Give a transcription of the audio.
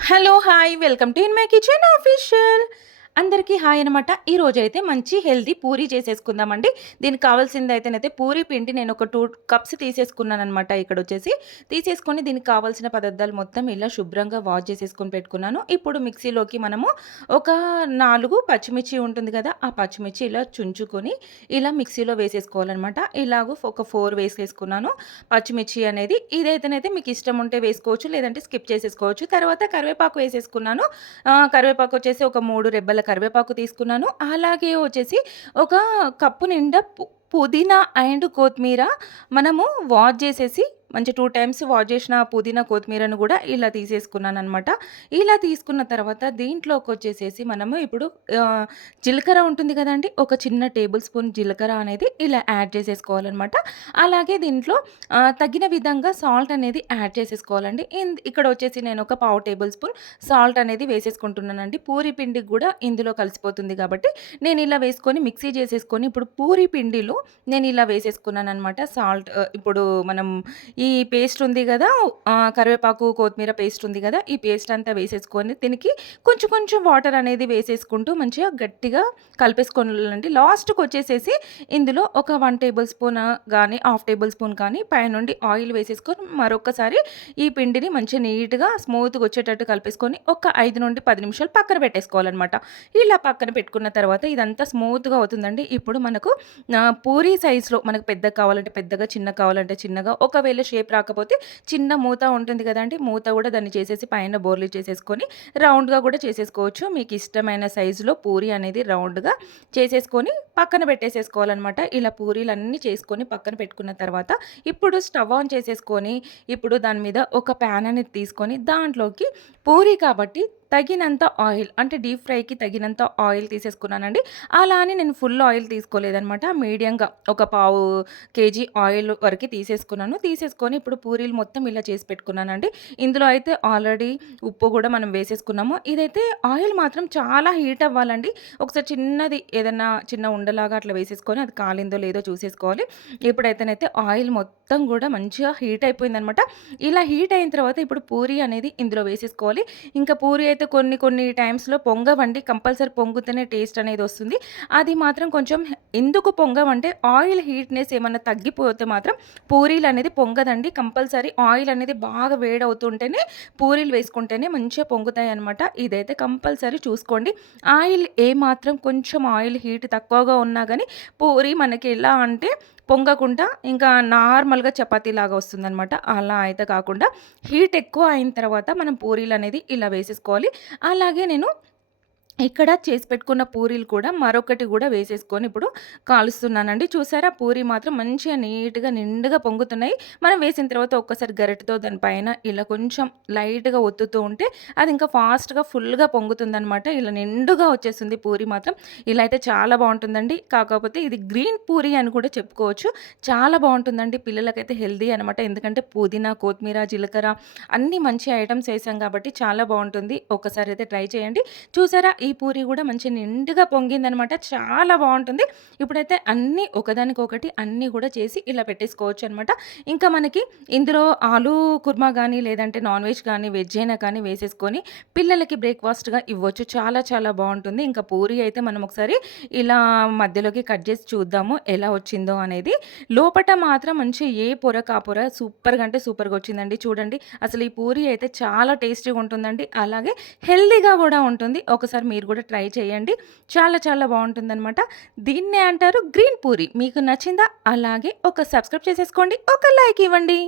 Hello! Hi! Welcome to in my kitchen official. అందరికీ hi అనమాట. ఈరోజైతే మంచి హెల్తీ పూరి చేసేసుకుందామండి. దీనికి కావాల్సిందయితేనైతే పూరి పిండి నేను ఒక 2 కప్స్ తీసేసుకున్నాననమాట ఇక్కడొచ్చేసి. తీసేసుకొని దీనికి కావాల్సిన పదార్థాలు మొత్తం ఇలా శుభ్రంగా వాష్ చేసేసుకొని పెట్టుకున్నాను. ఇప్పుడు మిక్సీలోకి మనము ఒక 4 పచ్చిమిర్చి ఉంటుంది కదా! ఆ పచ్చిమిర్చి ఇలా చుంచుకొని ఇలా మిక్సీలో వేసేసుకోవాలనమాట. ఇలాగ ఒక 4 వేసేసుకున్నాను పచ్చిమిర్చి అనేది. ఇదైతేనైతే మీకు ఇష్టం ఉంటే వేసుకోవచ్చు. లేదంటే స్కిప్ చేసేసుకోవచ్చు. తర్వాత కరివేపాకు వేసేసుకున్నాను. కరివేపాకొచ్చేసి ఒక 3 రెబ్బల కరివేపాకు తీసుకున్నాను. అలాగే వచ్చేసి ఒక కప్పు నిండా పుదీనా అండ్ కొత్తిమీర మనము వాష్ చేసేసి మంచి 2 టైమ్స్ వాష్ చేసిన పుదీనా, కొత్తిమీరను గూడా ఇలా తీసేసుకున్నాననమాట. ఇలా తీసుకున్న తర్వాత దీంట్లోకొచ్చేసేసి మనము ఇప్పుడు జీలకర్ర ఉంటుంది కదండీ! ఒక చిన్న టేబుల్ స్పూన్ జీలకర్ర అనేది ఇలా యాడ్ చేసేసుకోవాలనమాట. అలాగే దీంట్లో తగిన విధంగా సాల్ట్ అనేది యాడ్ చేసేసుకోవాలండి. ఇక్కడ వచ్చేసి నేను ఒక పావు టేబుల్ స్పూన్ సాల్ట్ అనేది వేసేసుకుంటున్నానండి. పూరి పిండికి గూడా ఇందులో కలిసిపోతుంది కాబట్టి నేను ఇలా వేసుకొని మిక్సీ చేసేసుకొని ఇప్పుడు పూరి పిండిలో నేను ఇలా వేసేసుకున్నాననమాట. సాల్ట్ ఇప్పుడు మనం ఈ పేస్ట్ ఉంది గదా! కరివేపాకు, కొత్తిమీర పేస్ట్ ఉంది గదా! ఈ పేస్ట్ అంతా వేసేసుకొని దీనికి కొంచెం కొంచెం వాటర్ అనేది వేసేసుకుంటూ మంచిగా గట్టిగా కలిపేసుకోవాలండి. లాస్ట్‌కొచ్చేసేసి ఇందులో ఒక 1 టేబుల్ స్పూన్ గానీ, హాఫ్ టేబుల్ స్పూన్ కానీ పైనుండి ఆయిల్ వేసేసుకొని మరొకసారి ఈ పిండిని మంచిగా నీట్‌గా స్మూత్‌గా వచ్చేటట్టు కలిపేసుకొని ఒక 5-10 నిమిషాలు పక్కన పెట్టేసుకోవాలనమాట. ఇలా పక్కన పెట్టుకున్న తర్వాత ఇదంతా స్మూత్‌గా అవుతుందండి. ఇప్పుడు మనకు పూరి సైజ్‌లో మనకు పెద్దగా కావాలంటే పెద్దగా, చిన్నగా కావాలంటే చిన్నగా ఒకవేళ షేప్ రాకపోతే చిన్న మూత ఉంటుంది కదండీ! మూత కూడా దాన్ని చేసేసి పైన బోర్లి చేసేసుకొని రౌండ్‌గా కూడా చేసేసుకోవచ్చు. మీకు ఇష్టమైన సైజులో పూరి అనేది రౌండ్‌గా చేసేసుకొని పక్కన పెట్టేసేసుకోవాలనమాట. ఇలా పూరీలన్నీ చేసుకొని పక్కన పెట్టుకున్న తర్వాత ఇప్పుడు స్టవ్ ఆన్ చేసేసుకొని ఇప్పుడు దాని మీద ఒక ప్యాన్ అనేది తీసుకొని దాంట్లోకి పూరి కాబట్టి తగినంత ఆయిల్ అంటే డీప్ ఫ్రైకి తగినంత ఆయిల్ తీసేసుకున్నానండి. అలా అని నేను ఫుల్ ఆయిల్ తీసుకోలేదనమాట. మీడియంగా ఒక పావు కేజీ ఆయిల్ వరకి తీసేసుకున్నాను. తీసేసుకొని ఇప్పుడు పూరీలు మొత్తం ఇలా చేసి పెట్టుకున్నానండి. ఇందులో అయితే ఆల్రెడీ ఉప్పు గూడా మనం వేసేసుకున్నాము. ఇదైతే ఆయిల్ మాత్రం చాలా హీట్ అవ్వాలండి. ఒకసారి చిన్నది ఏదన్నా చిన్న ఉండలాగా అట్లా వేసేసుకొని అది కాలిందో లేదో చూసేసుకోవాలి. ఇప్పుడైతేనైతే ఆయిల్ మొత్తం గూడా మంచిగా హీట్ అయిపోయిందనమాట. ఇలా హీట్ అయిన తర్వాత ఇప్పుడు పూరి అనేది ఇందులో వేసేసుకోవాలి. ఇంకా పూరి అయితే కొన్ని కొన్ని టైమ్స్‌లో పొంగవండి. కంపల్సరీ పొంగుతేనే టేస్ట్ అనేది వస్తుంది. అది మాత్రం కొంచెం ఎందుకు పొంగవంటే ఆయిల్ హీట్‌నెస్ ఏమన్నా తగ్గిపోతే మాత్రం పూరీలనేది పొంగదండి. కంపల్సరీ ఆయిల్ అనేది బాగా వేడవుతుంటేనే పూరీలు వేసుకుంటేనే మంచిగా పొంగుతాయన్నమాట. ఇదైతే కంపల్సరీ చూసుకోండి. ఆయిల్ ఏమాత్రం కొంచెం ఆయిల్ హీట్ తక్కువగా ఉన్నా గానీ పూరి మనకి ఎలా అంటే పొంగకుండా ఇంకా నార్మల్‌గా చపాతీలాగా వస్తుందనమాట. అలా అయితే కాకుండా హీట్ ఎక్కువ అయిన తర్వాత మనం పూరీలనేది ఇలా వేసేసుకోవాలి. అలాగే నేను ఇక్కడ చేసి పెట్టుకున్న పూరీలు కూడా మరొకటి గూడా వేసేసుకొని ఇప్పుడు కాలుస్తున్నానండి. చూసారా పూరి మాత్రం మంచిగా నీట్‌గా నిండుగా పొంగుతున్నాయి. మనం వేసిన తర్వాత ఒక్కసారి గరిటెతో దాని పైన ఇలా కొంచెం లైట్‌గా ఒత్తుతూ ఉంటే అది ఇంకా ఫాస్ట్‌గా ఫుల్‌గా పొంగుతుందనమాట. ఇలా నిండుగా వచ్చేస్తుంది పూరి మాత్రం. ఇలా అయితే చాలా బావుంటుందండి. కాకపోతే ఇది గ్రీన్ పూరి అని కూడా చెప్పుకోవచ్చు. చాలా బావుంటుందండి. పిల్లలకైతే హెల్తీ అనమాట. ఎందుకంటే పుదీనా, కొత్తిమీర, జీలకర్ర అన్నీ మంచి ఐటెమ్స్ ఏసాం కాబట్టి చాలా బావుంటుంది. ఒక్కసారి అయితే ట్రై చేయండి. చూసారా ఈ పూరి గూడా మంచిగా నిండుగా పొంగిందనమాట. చాలా బావుంటుంది. ఇప్పుడైతే అన్నీ ఒకదానికొకటి అన్నీ గూడా చేసి ఇలా పెట్టేసుకోవచ్చనమాట. ఇంకా మనకి ఇందులో ఆలూ కుర్మా గానీ, లేదంటే నాన్ వెజ్ కానీ, వెజ్ అయినా కానీ వేసేసుకొని పిల్లలకి బ్రేక్‌ఫాస్ట్‌గా ఇవ్వచ్చు. చాలా చాలా బావుంటుంది. ఇంకా పూరి అయితే మనం ఒకసారి ఇలా మధ్యలోకి కట్ చేసి చూద్దాము ఎలా వచ్చిందో అనేది. లోపట మాత్రం మంచి ఏ పొరకు ఆ పొర సూపర్‌గా అంటే సూపర్‌గా వచ్చిందండి. చూడండి అసలు ఈ పూరి అయితే చాలా టేస్టీగా ఉంటుందండి. అలాగే హెల్తీగా గూడా ఉంటుంది. ఒకసారి మీరు గూడా ట్రై చేయండి. చాలా చాలా బావుంటుందనమాట. దీన్నే అంటారు గ్రీన్ పూరి. మీకు నచ్చిందా? అలాగే ఒక సబ్స్క్రైబ్ చేసేసుకోండి. ఒక లైక్ ఇవ్వండి.